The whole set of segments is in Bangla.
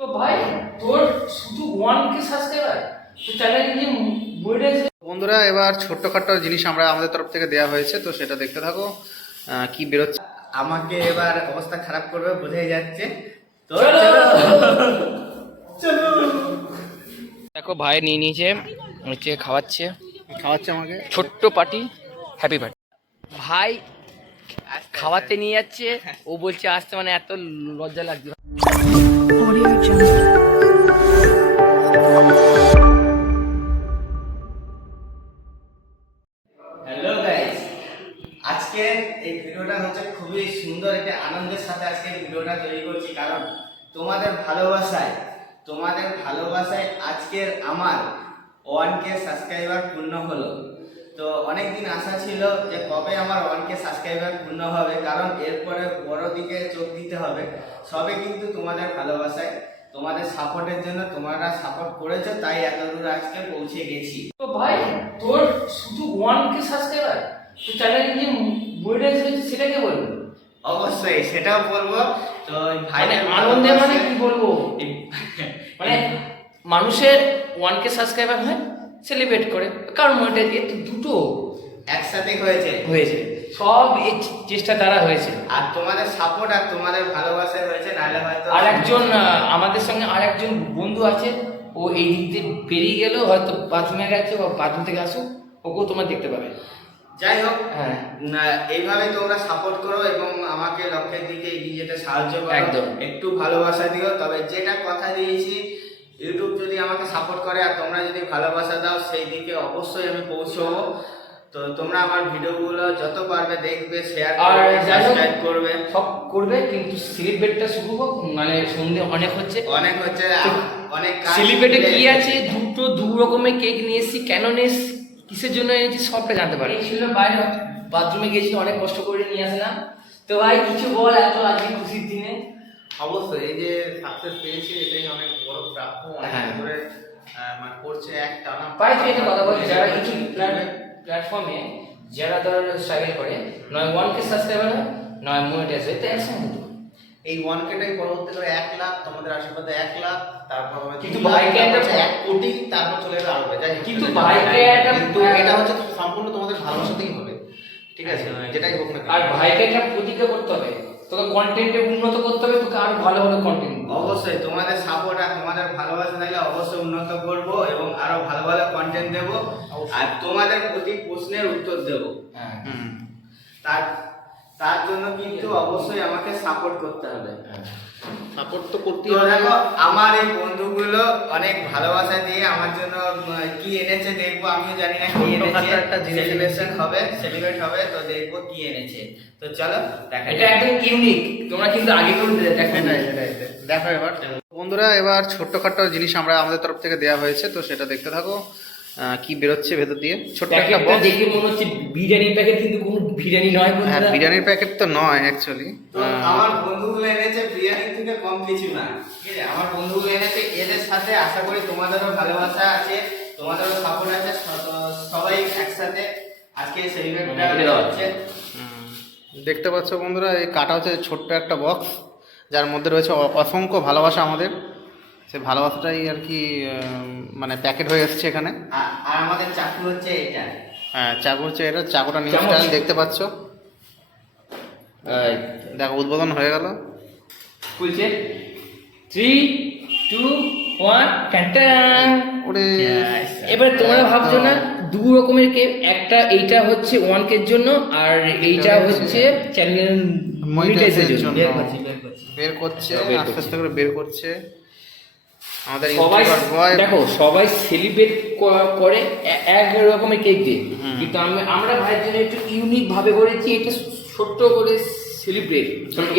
তো ভাই তোর শুধু 1K সাবস্ক্রাইবার তো চ্যানেলে কি মনিটাইজ। বন্ধুরা এবার ছোট্টখাটো জিনিস আমরা আমাদের তরফ থেকে দেওয়া হয়েছে, তো সেটা দেখতে থাকো কি বেরোচ্ছে। আমাকে এবার অবস্থা খারাপ করবে বোঝাই যাচ্ছে। তো চলো দেখো ভাই নিয়ে নিয়েছে, হচ্ছে খাওয়াচ্ছে আমাকে ছোট্ট পার্টি, হ্যাপি পার্টি। ভাই খাওয়াতে নিয়ে যাচ্ছে, ও বলছে আসতে, মানে এত লজ্জা লাগছে। Audio Jungle. হ্যালো গাইস, আজকে এই ভিডিওটা হচ্ছে খুবই সুন্দর একটা আনন্দের সাথে আজকে এই ভিডিওটা তৈরি করছি, কারণ তোমাদের ভালোবাসায় আজকের আমার 1K সাবস্ক্রাইবার পূর্ণ হলো। তো অনেকদিন আশা ছিল যে কবে আমার 1K সাবস্ক্রাইবার পূর্ণ হবে, কারণ এরপরে বড় দিকে চোখ দিতে হবে। সবে কিন্তু তোমাদের ভালোবাসায়, তোমাদের সাপোর্টের জন্য, তোমরা সাপোর্ট করেছো, তাই এতদূর আজকে পৌঁছে গেছি। তো ভাই তোর শুধু 1K সাবস্ক্রাইবার তো চ্যানেলে কি মনিটাইজ হয়েছে, সেটাকে বলবো। অবশ্যই সেটাও বলবো। তো মানে আনন্দে, মানে কি বলবো, মানে মানুষের 1K সাবস্ক্রাইবার হয়, সেলিব্রেট করে, কারণ মনিটাইজ এ তো দুটো একসাথে হয়েছে। সব এই চেষ্টা দ্বারা হয়েছে। আর তোমাদের সাপোর্ট আর তোমাদের ভালোবাসা হয়েছে, নাহলে হয়তো আর একজন আমাদের সঙ্গে আর একজন বন্ধু আছে, ও এই দিক দিয়ে বেরিয়ে গেল, হয়তো বাথরুমে গেছে, বা বাথরুম থেকে আসুক, ওকেও তোমরা দেখতে পাবে। যাই হোক, হ্যাঁ, এইভাবে তোমরা সাপোর্ট করো এবং আমাকে লক্ষ্যের দিকে এগিয়ে যেতে সাহায্য করো। একদম। একটু ভালোবাসা দিও। তবে যেটা কথা দিয়েছি, ইউটিউব যদি আমাকে সাপোর্ট করে আর তোমরা যদি ভালোবাসা দাও, সেই দিকে অবশ্যই আমি পৌঁছবো। তো তোমরা আমার ভিডিওগুলো যত পারবে দেখবে, শেয়ার করবে, সাবস্ক্রাইব করবে, সব করবে, কিন্তু সেলিব্রেটটা শুরু হোক। মানে সন্ধে অনেক হচ্ছে, অনেক কাজ। সেলিব্রেটে কি আছে, দু রকমের কেক নিয়ে এসেছি, কেন নিয়ে এসেছি, কিসের জন্য এনেছি, সবটা জানতে পারে। এই ছিল বাইরে বাথরুমে গেছি, অনেক কষ্ট করে নিয়ে আসলাম। তো ভাই কিছু বল, এত আজকে খুশির দিনে। অবশ্যই এই যে সাকসেস পেয়েছি, এটাই অনেক বড় প্রাপ্য। অনেক হ্যাঁ। করে মানে করছে একটা না। ভাই তুই একটা কথা বল, যারা ইউটিউব প্ল্যাটফর্মে যারা ধর স্ট্রাগল করে, নয় 1K সাবস্ক্রাইবার হয়, নয় মনিটাইজ হয়, তো একসঙ্গে হতো। এই 1K টাই পরবর্তী করে 1 লাখ, তোমাদের আশীর্বাদে 1 লাখ, তারপর হবে কিন্তু 2 লাখ, ভাইকে একটা 1 কোটি, তারপর চলে যাবে আরো। যাই হোক, কিন্তু ভাইকে একটা, কিন্তু এটা হচ্ছে সম্পূর্ণ তোমাদের ভালোবাসাতেই হবে, ঠিক আছে? যেটাই হোক না কেন। আর ভাইকে একটা প্রতিজ্ঞা করতে হবে, তোকে কন্টেন্টে উন্নত করতে হবে, তোকে আরো ভালো ভালো কন্টেন্ট। অবশ্যই তোমাদের সাপোর্ট আর তোমাদের ভালোবাসা থাকলে অবশ্যই উন্নত করব এবং আরো ভালো ভালো কন্টেন্ট দেব, আর তোমাদের প্রতি প্রশ্নের উত্তর দেব। হ্যাঁ, তার জন্য কিন্তু অবশ্যই আমাকে সাপোর্ট করতে হবে। সাপোর্ট তো করতেই তো হবে। দেখো, আমার এই বন্ধুগুলো অনেক ভালোবাসা দিয়ে আমার জন্য কি এনেছে দেখবো। আমিও জানি না কি এনেছে, সেলিব্রেট হবে, তো দেখবো কি এনেছে। তো চলো দেখা এটা একদম ইউনিক, তোমরা কিন্তু আগে কেউ দেখো না। দেখো এবার। বন্ধুরা এবার ছোট্টখাটো জিনিস আমরা আমাদের তরফ থেকে দেওয়া হয়েছে, তো সেটা দেখতে থাকো কি বেরোচ্ছে ভেতর দিয়ে। ছোট্ট একটা প্যাকেটটা বক্স। দেখে মনে হচ্ছে বিরিয়ানির প্যাকেট, কিন্তু কোনো বিরিয়ানি নয় হ্যাঁ, বন্ধুরা। বিরিয়ানির প্যাকেট তো নয় অ্যাকচুয়ালি। তো আমার বন্ধুগুলো এনেছে বিরিয়ানি থেকে কম কিছু না, ঠিক আছে? আমার বন্ধুগুলো এনেছে, এদের সাথে আশা করি তোমাদেরও ভালোবাসা আছে, তোমাদেরও সাপোর্ট আছে। সবাই একসাথে আজকে সেলিব্রেটটা হচ্ছে। দেখতে পাচ্ছ বন্ধুরা, এই কাটা হচ্ছে ছোট্ট একটা বক্স, যার মধ্যে রয়েছে অসংখ্য ভালোবাসা আমাদের। সেই ভালোবাসাটাই আর কি মানে প্যাকেট হয়ে এসছে এখানে। আর আমাদের চাকু হচ্ছে এটা। হ্যাঁ, চাকু হচ্ছে এটা। চাকুটা নিউ চামচ। স্টাইল দেখতে পাচ্ছ। দেখো উদ্বোধন হয়ে গেল। খুলছে 3, 2, 1, টাটান। ওরে এবার তোমরা ভাবছো না দু রকমের কেক, একটা এইটা হচ্ছে 1K এর জন্য, আর এইটা হচ্ছে চ্যানেল মনিটাইজের জন্য। বের করছি। বের করছে, আস্তে আস্তে করে বের করছে আমাদের সবাই ইউটিউবার বয়। দেখো, সবাই সেলিব্রেট করে এক রকমের কেক দিয়ে, কিন্তু আমরা ভাইয়ের জন্য একটু ইউনিক ভাবে করেছি, এটা ছোট্ট করে সেলিব্রেট।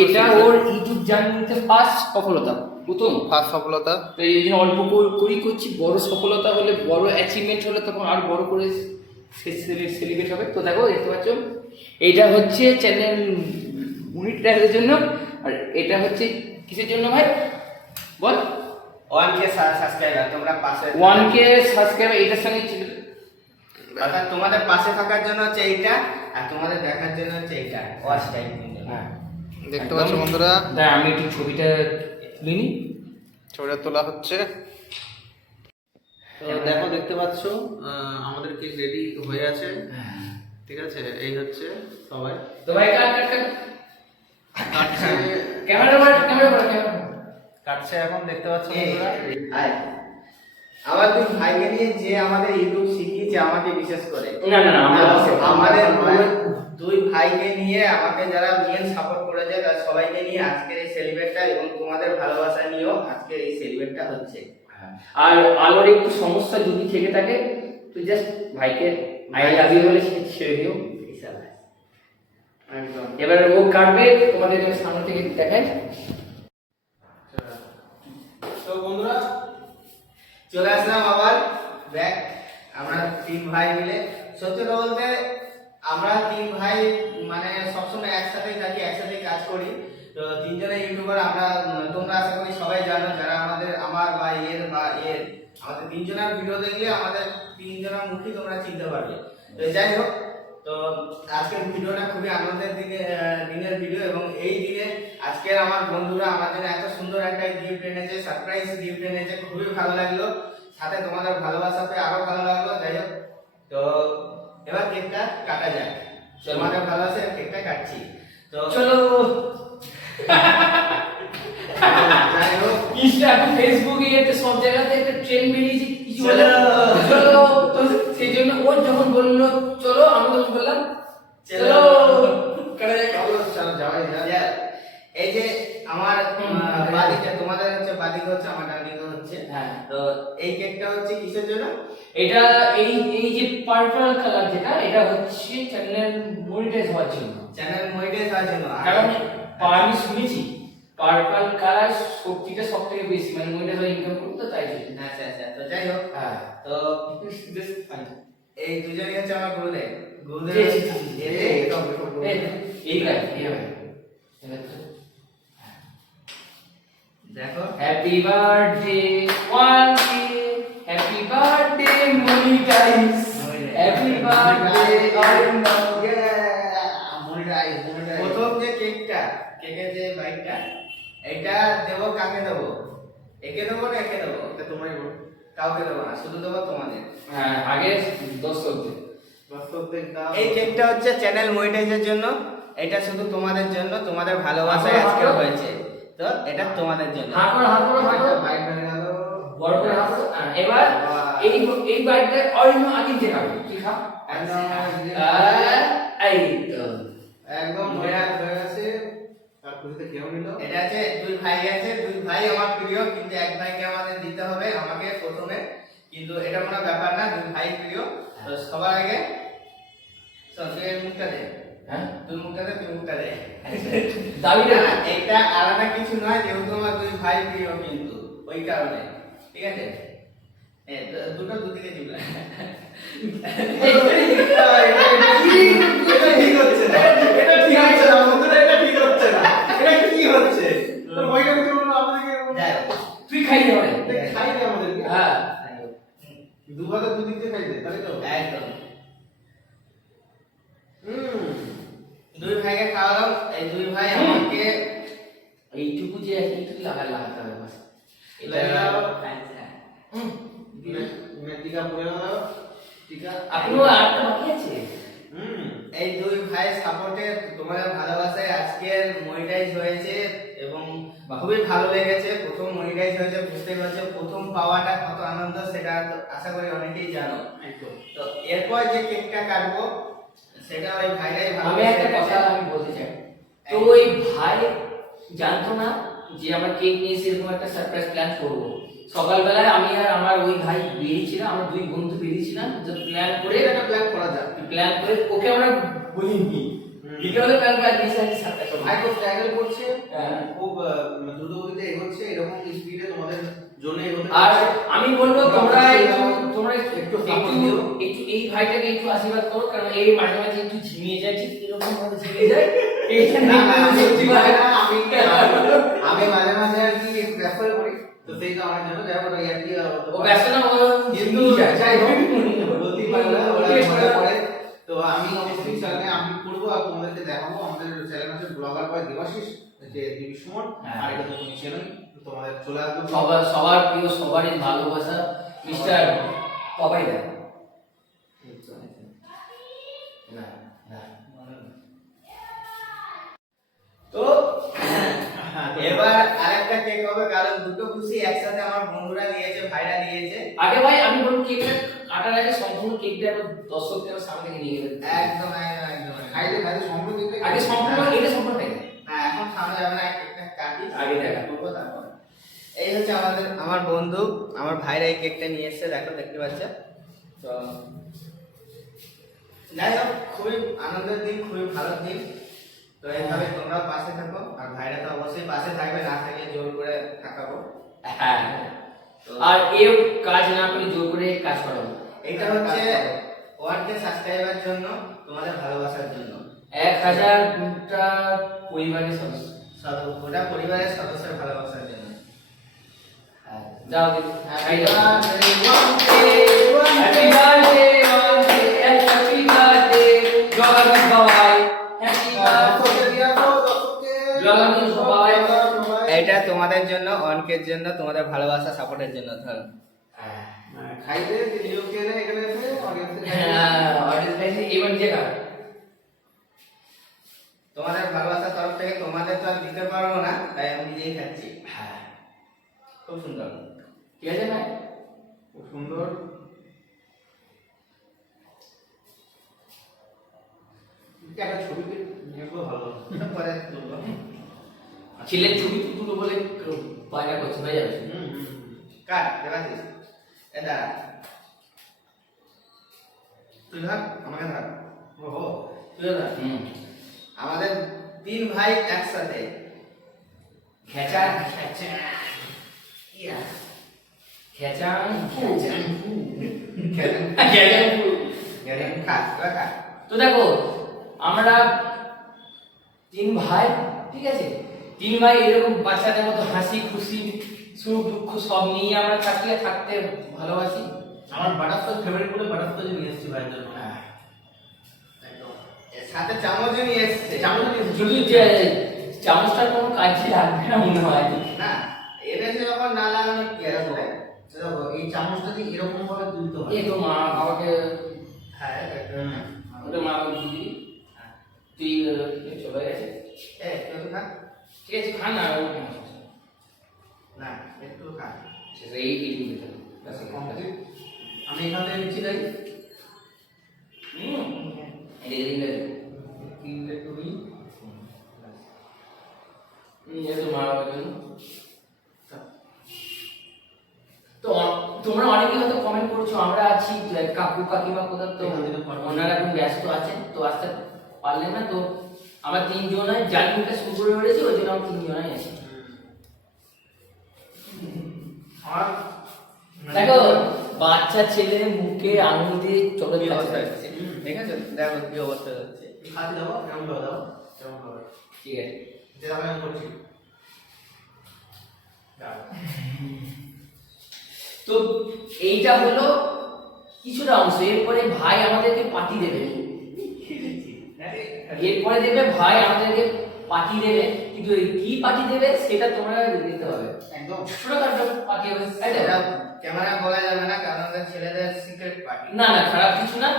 এটা ওর ইউটিউব জার্নিতে ফার্স্ট সফলতা, প্রথম ফার্স্ট সফলতা। তো এই জন্য অল্প করেই করছি। বড় সফলতা হলে, বড় অ্যাচিভমেন্ট হলে, তখন আর বড় করে সেলিব্রেট হবে। তো দেখো, দেখতে পাচ্ছ, এইটা হচ্ছে চ্যানেল মনিটাইজের জন্য, আর এটা হচ্ছে কিসের জন্য ভাই বল? 1K সাবস্ক্রাইবার, তোমরা পাশে 1K সাবস্ক্রাইবার এটার সঙ্গে ছিল। অর্থাৎ তোমাদের পাশে থাকার জন্য হচ্ছে এইটা, আর তোমাদের দেখার জন্য হচ্ছে এইটা, ওয়াচ টাইম। হ্যাঁ, দেখতে পাচ্ছ বন্ধুরা। তাই আমি একটু ছবিটা তুলে নিই। ছবিটা তোলা হচ্ছে। তো দেখো, দেখতে পাচ্ছ আমাদের কেক রেডি হয়ে আছে। ঠিক আছে, এই হচ্ছে সবাই তো ভাই কাট কাট কাট কাটছে। কাটছে এখন, দেখতে পাচ্ছ বন্ধুরা। আয়। আমার দুই ভাইকে নিয়ে যে আমাদের ইউটিউব শিখিয়েছে আমাকে বিশেষ করে, না না না আমাদের দুই ভাইকে নিয়ে আমাকে যারা মেন সাপোর্ট করেছে তারা সবাইকে নিয়ে আজকের এই সেলিব্রেটটা এবং তোমাদের ভালোবাসা নিয়েও আজকের এই সেলিব্রেটটা হচ্ছে। আর আলোর একটু সমস্যা যদি থেকে থাকে তুই জাস্ট ভাইকে আই লাভ ইউ বলে ছেড়ে দিও। একদম। এবার ও কাটবে, তোমাদের সামনে থেকে দেখাই। তো বন্ধুরা চলে আসলাম আবার ব্যাক, আমরা তিন ভাই মিলে। সত্যি কথা বলতে আমরা তিন ভাই মানে সবসময় একসাথেই থাকি, একসাথেই কাজ করি। তো তিনজনে ইউটিউবার আমরা, তোমরা আশা করি সবাই জানো, যারা আমার বা এর আমাদের তিনজনের ভিডিও দেখলে আমাদের তিনজনের মুখই তোমরা চিনতে পারবে। তো যাই হোক, তো আজকের ভিডিওটা খুবই আনন্দের দিনের ভিডিও, এবং এই দিনে আজকের আমার বন্ধুরা আমার জন্য এত সুন্দর একটা গিফট এনেছে, সারপ্রাইজ গিফট এনেছে, খুবই ভালো লাগলো। সাথে তোমাদের ভালোবাসা পেয়ে আরো ভালো লাগলো। যাই হোক, তো এবার কেকটা কাটা যাক। তোমাদের ভালোবাসা কেকটা কাটছি। তো চলো যাই হোক, ইনস্টাগ্রাম ফেসবুকে এতে সব জায়গাতে একটা ট্রেন্ড বেরিয়েছে কিছু বলে চলো, তো সেই জন্য ও যখন বললো চলো আমি তখন বললাম চলো কাটা যাক। চলো যাওয়াই যাক। এই যে আমার বাদিকে, তোমাদের হচ্ছে বাদিকে হচ্ছে, আমার ডানদিকে হচ্ছে। হ্যাঁ। তো এই কেকটা হচ্ছে কিসের জন্য? এটা এই এই যে পার্পল কালার যেটা, এটা হচ্ছে চ্যানেল মনিটাইজ হওয়ার জন্য। চ্যানেল মনিটাইজ হওয়ার জন্য। কারণ আমি শুনেছি পার্পল কালার সবথেকে সবথেকে বেশি মানে মনিটাইজ হয়ে ইনকাম করতে, তাই জন্য। আচ্ছা আচ্ছা, তো যাই হোক, হ্যাঁ তো এই দুজনই হচ্ছে আমার গুরুদেব। গুরুদেব জি, জি, জি, জি। এই গাই এই ভাই দেখো, হ্যাপি বার্থডে ওয়ান কে, happy birthday monetize, happy birthday Arindam. প্রথম যে কেকটা, কেকের যে বাইকটা, এটা দেবো কাকে দেবো? একে দেবো না একে দেবো? এটা তোমারই বল। কাউকে দেবো না, শুধু দেবো তোমাদের। হ্যাঁ আগে দর্শকদের। এই কেকটা হচ্ছে চ্যানেল মনিটাইজের জন্য, এটা শুধু তোমাদের জন্য, তোমাদের ভালোবাসায় আজকে হয়েছে, তো এটা তোমাদের জন্য। হাঁকড়ো হাঁকড়ো হাঁকড়ো বাইক হয়ে গেল। বড় করে হাঁকড়ো। এবার এই এই বাইকটা অরিন্দম আগে দেখাবে কি খা এই তো একদম হয়ে গেছে। আর খুশিতে কেউ নিল। এটা আছে দুই ভাই আছে, দুই ভাই আমার প্রিয়, কিন্তু এক ভাইকে আমাদের দিতে হবে আমাকে প্রথমে, কিন্তু এটা কোনো ব্যাপার না, দুই ভাই প্রিয়। তো সবার আগে তুই এর মুখটা দে। হ্যাঁ তুই মুখটা দে, তুই মুখটা দে। দাবিটা না, এটা আলাদা কিছু নয়, যেহেতু আমার দুই ভাই প্রিয়, কিন্তু ওই কারণে, ঠিক আছে? দুটো দুদিকে চিবলা। এটা ঠিক হচ্ছে না, এটা ঠিক হচ্ছে না বন্ধুরা, এটা ঠিক হচ্ছে না, এটা কি হচ্ছে? তোর ভাইটা কিছু বললো আমাদেরকে। যাই হোক, তুই খাই হবে খাই দে আমাদেরকে। হ্যাঁ দুবারে দুদিক দিয়ে খাই দে, তাই তো? একদম। হুম। দুই ভাইকে খাওয়ালাম, এই দুই ভাই আমাকে এইটুকু যে একটু লাগাতে হবে বাস। এটা লাগাও। আচ্ছা, টিকা পরে দাও। টিকা এখনো আরেকটা বাকি আছে। হুম। এই দুই ভাই সাপোর্টে, তোমাদের ভালোবাসায় আজকের মনিটাইজ হয়েছে এবং খুবই ভালো লেগেছে। প্রথম মনিটাইজ হয়েছে, বুঝতে পারছো প্রথম পাওয়াটা কত আনন্দ, সেটা তো আশা করি অনেকেই জানো। একদম। তো এরপর যে কেকটা কাটবো সেটা ওই ভাইরাই ভালো। আমি একটা কথা আমি বলতে চাই, তো ওই ভাই জানতো না যে আমরা কেক নিয়ে সেরকম একটা সারপ্রাইজ প্ল্যান করবো। সকালবেলায় আমি আর আমার ওই ভাই বেরিয়েছিলাম, আমরা দুই বন্ধু বেরিয়েছিলাম, যে প্ল্যান করে একটা প্ল্যান করা যাক। প্ল্যান করে ওকে আমরা বলিনি, বিকেলে প্ল্যান করে দিয়েছি সারপ্রাইজ ভাই তো স্ট্রাগল করছে, হ্যাঁ। খুব দ্রুত গতিতে এগোচ্ছে, এরকম স্পিডে তোমাদের জন্য এগোতে। আর আমি বলবো তোমরা একটু একটু support দিও। একটু এই ভাইটাকে একটু আশীর্বাদ করো, কারণ এই মাঝে মাঝে একটু ঝিমিয়ে যায়, ঠিক এরকম ভাবে ঝিমিয়ে যায়। এইটা না, না না, সত্যি কথা না। আমি মাঝে মাঝে আর কি একটু ব্যস্ত হয়ে পড়ি, তো সেই কারণে জন্য যাই হোক আর কি ও ব্যস্ত না, ও কিন্তু যাই হোক গতি পাল্লা ওরা মজা করে। তো আমি অবশ্যই চ্যানেলে আপলোড করবো আর তোমাদেরকে দেখাবো। আমাদের চ্যানেল আছে ব্লগার বাই দেবাশিস, যে টিভি সুমন, হ্যাঁ। আর এটা তো তুমি চেনেন, তোমাদের চলে আসবো সবার প্রিয়, সবারই ভালোবাসা মিস্টার পপাই দা। না না তো এবার আরেকটা কেক হবে, কারণ দুটো খুশি একসাথে আমার বন্ধুরা নিয়েছে, ভাইরা নিয়েছে। আগে ভাই আমি বলুন কেকটা কাটার আগে সম্পূর্ণ কেকটা একবার দর্শকদের সামনে থেকে নিয়ে গেলেন। একদম একদম একদম খাইলে খাইলে সম্পূর্ণ দেখবে আগে সম্পূর্ণ এটা সম্পূর্ণ হয়ে গেছে। না এখন সামনে যাবে না, কেকটা কাটি আগে দেখা। করবো তারপর। এই হচ্ছে আমার বন্ধু, আমার ভাইরা এই কেকটা নিয়ে এসেছে, দেখো দেখতে পাচ্ছ। তো যাই হোক, খুবই আনন্দের দিন, খুবই ভালো দিন। তো এইভাবে তোমরা পাশে থাকো, আর ভাইরা তো অবশ্যই পাশে থাকবে, না থাকলে জোর করে থাকাবো। হ্যাঁ, আর এও কাজ না করে জোর করে কাজ করাবো। এটা হচ্ছে 1K সাবস্ক্রাইবার জন্য, তোমাদের ভালোবাসার জন্য। 1000টা পরিবারের সদস্য। গোটা পরিবারের সদস্যের ভালোবাসার জন্য। যাও দিদি। Happy Happy birthday, happy birthday, happy birthday, Jagannath বাবাই, happy birthday, জগন্নাথ বাবাই। এটা তোমাদের জন্য, 1K এর জন্য, তোমাদের ভালোবাসা সাপোর্টের জন্য। ধরো খাইতে যে নিয়োগ কেনে এখানে এসে অডিয়েন্সে হ্যাঁ, অডিয়েন্স গাইছে এবার যে কার তোমাদের ভালোবাসার তরফ থেকে, তোমাদের তো আর দিতে পারবো না, তাই আমি নিজেই খাচ্ছি। হ্যাঁ, খুব সুন্দর। ঠিক আছে ভাই। খুব সুন্দর। একটা ছবিতে নিয়েও ভালো হলো। পরে তুলবো। ছেলের ছবি তুলো বলে বায়না করছে, হয়ে যাবে। কাট দেবাশিস, এ দাঁড়া, তুই ধর, আমাকে ধর। ওহো, তুইও ধর। আমাদের 3 ভাই একসাথে। খেচা খেচা ইয়া খেচাং খেচাং খেচাং খা, তোরা খা। তো দেখো আমরা 3 ভাই, ঠিক আছে, 3 ভাই এরকম বাচ্চাদের মতো হাসি খুশি সুখ দুঃখ সব নিয়ে আমরা থাকতে ভালোবাসি। আমার বাটারস্কচ ফেভারিট বলে বাটারস্কচ নিয়ে এসেছি ভাইয়ের জন্য। একদম। এর সাথে চামচও নিয়ে এসছে। শুধু যে চামচটার কোনো কাজে লাগবে না মনে হয়। না, এনেছে যখন না লাগানো কি আছে? দেখো এই চামচটা দিয়ে এরকম ভাবে তুলতে হয়। এই তো মা বাবাকে হ্যাঁ, একদম। ওটা মা বাবা দিদি তুই চলে গেছে। তুই তো খা। ঠিক আছে, খা না না, একটু খা। এই কমপ্লিট। আমি এখান থেকে নিচ্ছি তাই কিনলে তুমি তো তোমরা অনেকে হয়তো কমেন্ট করছো আমরা আছি, কাকু কাকিমা কোথাও, তো ওনারা এখন ব্যস্ত আছেন, তো আসতে পারলেন না। তো আমরা 3 জনাই জার্নিটা শুরু করে রয়েছি, ওই জন্য আমরা 3 জনাই আছি। আর দেখো বাচ্চা ছেলে মুখে আঙুল দিয়ে চলে কি অবস্থা যাচ্ছে। হচ্ছে? ঠিক আছে, দেখো কি অবস্থা হচ্ছে। খাতে দাও, কেমন করে দাও, কেমন করে ঠিক আছে, যেটা আমি করছি। তো এইটা হলো কিছুটা অংশ। এরপরে ভাই আমাদেরকে পার্টি দেবে, এরপরে দেবে ভাই আমাদেরকে পার্টি দেবে, কিন্তু এই কি পার্টি দেবে সেটা তোমরা দিতে হবে। একদম ছোটখাটো পার্টি হবে, তাই তো? এটা ক্যামেরা বলা যাবে না, কারণ ওদের ছেলেদের সিক্রেট পার্টি। না না, খারাপ কিছু না।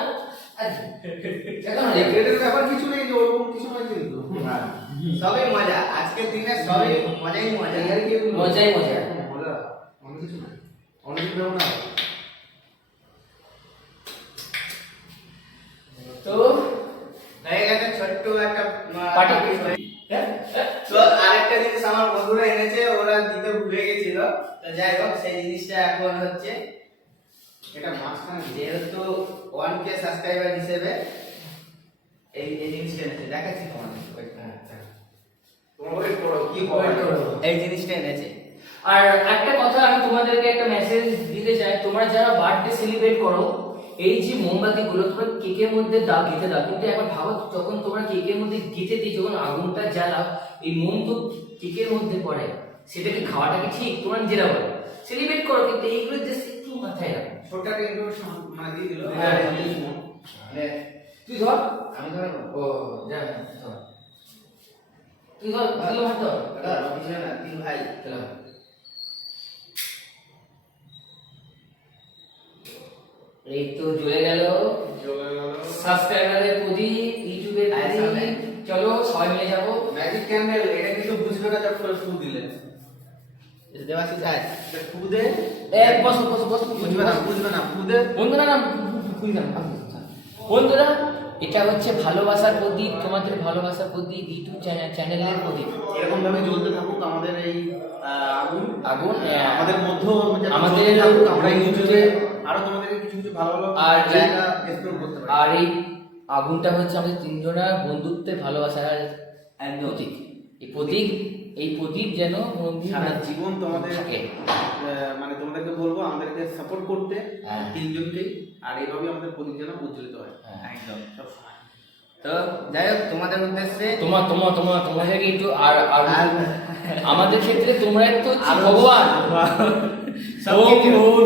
এখন সিগারেটের ব্যাপার কিছু নেই, যে ওরকম কিছু নয় কিন্তু। সবই মজা, আজকের দিনে সবই মজাই মজা। এই আর কি এগুলো? মজাই মজা। মজা, অন্য কিছু না, অন্য কিছু দেবো না। তো হয়ে গেছে ছোট্ট একটা পার্টি। তো আরেকটা জিনিস আমার বন্ধুরা এনেছে, ওরা দিতে ভুলে গেছিল। তো যাই হোক, সেই জিনিসটা এখন হচ্ছে, এটা মাঝখানে যেহেতু 1K সাবস্ক্রাইবার হিসেবে এই জিনিসটা এনেছে, দেখাচ্ছি তোমাদের। তোমরা ওয়েট করো, কি হবে Wait করো। এই জিনিসটা এনেছে। আর একটা কথা আমি তোমাদেরকে একটা মেসেজ দিতে চাই, তোমরা যারা বার্থডে সেলিব্রেট করো, এই যে মোমবাতি গুলো তোমরা কেকের মধ্যে দাও, গেঁথে দাও, কিন্তু একবার ভাবো যখন তোমরা কেকের মধ্যে গেঁথে দিই, যখন আগুনটা জ্বালাও, এই মোম তো কেকের মধ্যে পড়ে, সেটাকে খাওয়াটা কি ঠিক? তোমরা যেটা বলো সেলিব্রেট করো, কিন্তু এইগুলো জাস্ট একটু মাথায় রাখো। ছোট্ট একটা ইন্ট্রোডাকশন মানে দিয়ে দিল। হ্যাঁ। মানে তুই ধর। আমি ধরবো। ও যা ধর। তুই ধর ভালো ভাত ধর কিছু না, তিন ভাই। চলো এই তো জ্বলে গেল সাবস্ক্রাইবারের প্রদীপ, ইউটিউবের প্রদীপ। চলো সবাই মিলে যাবো। ম্যাজিক ক্যান্ডেল, এটা কিন্তু বুঝবে না যখন ফু দিলে। দেবাশিস ভাই, ফু দে। বসো বসো বসো। বুঝবে না, ফু দে। বন্ধুরা না বন্ধুরা, এটা হচ্ছে ভালোবাসার প্রদীপ, তোমাদের ভালোবাসার প্রদীপ, ইউটিউব চ্যানেলের প্রদীপ। এরকম ভাবে জ্বলতে থাকুক আমাদের এই আগুন। আগুন আমাদের মধ্যেও আমাদের আমরা ইউটিউবে আরো তোমাদেরকে কিছু কিছু ভালো ভালো আর জায়গা এক্সপ্লোর করতে পারি। আর এই আগুনটা হচ্ছে আমাদের তিনজনের বন্ধুত্বের ভালোবাসার প্রতীক। এই প্রদীপ যেন কোনোদিন সারা জীবন তোমাদের থাকে। মানে তোমাদেরকে বলবো আমাদেরকে সাপোর্ট করতে হ্যাঁ। তিনজনকেই, আর এইভাবে আমাদের প্রদীপ যেন প্রজ্বলিত হয় একদম। সবসময়। তো যাই হোক, তোমাদের উদ্দেশ্যে তোমাদেরকে একটু আর আমাদের ক্ষেত্রে তোমরা তো হচ্ছে ভগবান। ওম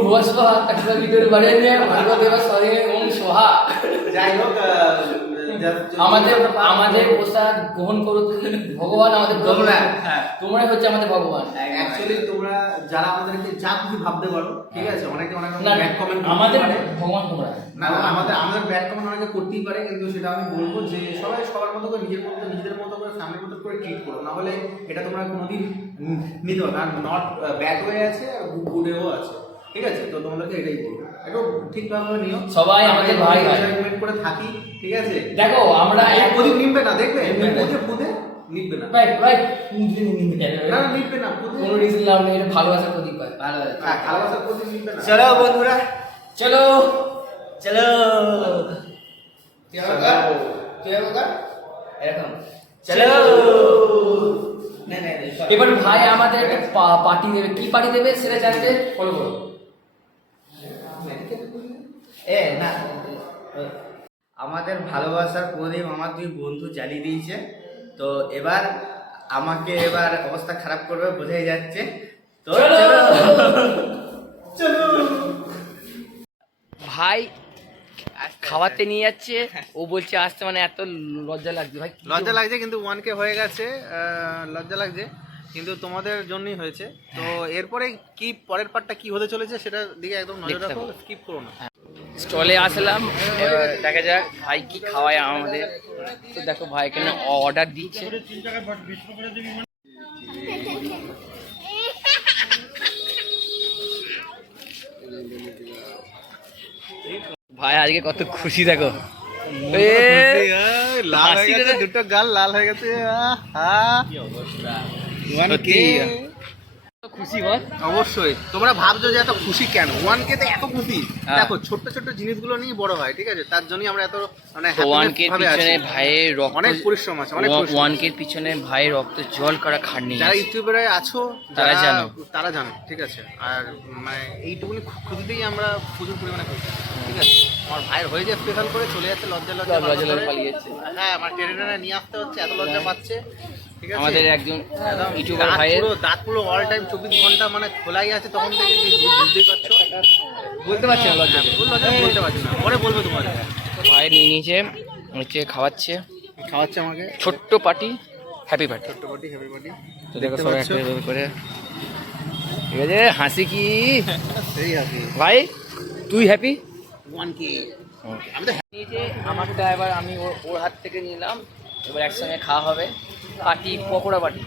ভুবঃ স্বাহা তৎসবিতুর বরেণ্যং ভর্গো দেবস্য ধীমহি ওম স্বাহা। যাই হোক, আমাদের প্রসাদ গ্রহণ করো তুমি। ভগবান আমাদের তোমরা, হ্যাঁ। তোমরাই হচ্ছে আমাদের ভগবান। অ্যাকচুয়ালি তোমরা যারা আমাদেরকে যা খুশি ভাবতে পারো, ঠিক আছে, অনেকে অনেক না ব্যাড কমেন্ট আমাদের ভগবান তোমরা না, আমাদের ব্যাড কমেন্ট অনেকে করতেই পারে, কিন্তু সেটা আমি বলবো যে সবাই সবার মতো করে নিজেদের মতো করে ফ্যামিলির মতো করে ট্রিট করো, না হলে এটা তোমরা কোনোদিন নিতে পারো না। নট ব্যাড ওয়ে আছে আর গুড ওয়েও আছে, ঠিক আছে। তো তোমাদেরকে এটাই বলবো, একটু ঠিকভাবে নিও। সবাই আমাদের ভাই ভাই এনজয়মেন্ট করে থাকি, ঠিক আছে। দেখো আমরা এক প্রদীপ নিবে না, দেখবে নিবে না। পুঁতে নিবে না, রাইট না নিবে না, পুঁতে কোনো রিজন নাও নেই, এটা ভালোবাসার প্রদীপ হয়। ভালোবাসার প্রদীপ নিবে না। চলো বন্ধুরা, চলো চলো এরকম চলো। না না, এবার ভাই আমাদের একটা পার্টি দেবে, কি পার্টি দেবে সেটা জানতে ফলো করো। না, আমাদের ভালোবাসার প্রদীপ আমার দুই বন্ধু জ্বালিয়ে দিয়েছে, তো এবার আমাকে অবস্থা খারাপ করবে বোঝাই যাচ্ছে। তো চলো। ভাই খাওয়াতে নিয়ে যাচ্ছে, ও বলছে আসতে, মানে এত লজ্জা লাগছে ভাই। লজ্জা লাগছে, কিন্তু 1K হয়ে গেছে, লজ্জা লাগছে, কিন্তু তোমাদের জন্যই হয়েছে। তো এরপরে কি পরের পার্টটা কি হতে চলেছে সেটার দিকে একদম নজর রাখো, স্কিপ করো না। স্টলে আসলাম, এবার দেখা যাক ভাই কি খাওয়ায় আমাদের। তো দেখো ভাই এখানে অর্ডার দিচ্ছে। ভাই আজকে কত খুশি দেখো, লাল হয়ে গেছে, দুটো গাল লাল হয়ে গেছে। খুশি বল। অবশ্যই তোমরা ভাবছো যে এত খুশি কেন, 1K তে এত খুশি। হ্যাঁ। দেখো ছোট্ট ছোট্ট জিনিসগুলো নিয়ে বড় হয়, ঠিক আছে, তার জন্যই আমরা এত মানে 1K এর পিছনে ভাইয়ের রক্ত, অনেক পরিশ্রম আছে, অনেক পরিশ্রম। 1K এর পিছনে ভাইয়ের রক্ত জল করা খাটনি যারা আছে। ইউটিউবারে আছো তারা জানো। তারা জানো, ঠিক আছে। আর মানে এইটুকুনি খুশিতেই আমরা প্রচুর পরিমাণে খুশি, ঠিক আছে। আমার ভাইয়ের হয়ে যায় স্পেশাল করে চলে যাচ্ছে লজ্জা লজ্জা পালিয়ে যাচ্ছে। হ্যাঁ, আমার টেনে নিয়ে আসতে হচ্ছে, এত লজ্জা পাচ্ছে, ঠিক আছে। আমাদের একজন একদম ইউটিউবার ভাইয়ের দাঁত পুরো অল টাইম 24 ঘন্টা মানে খোলাই আছে, তখন থেকে বুঝতেই পারছো। বলতে পারছি না লজ্জা, ফুল লজ্জা বলতে পারছি না, পরে বলবো তোমাদের। ভাই নিয়ে নিয়েছে, হচ্ছে খাওয়াচ্ছে আমাকে ছোট্ট পার্টি, হ্যাপি পার্টি। ছোট্ট পার্টি, হ্যাপি পার্টি। তো দেখো সবাই একটা এভাবে করে, ঠিক আছে। হাসি কি সেই হাসি ভাই, তুই হ্যাপি? 1K নিয়েছে আমাকে, এবার আমি ওর হাত থেকে নিলাম, এবার একসঙ্গে খাওয়া হবে। Party, pakora party.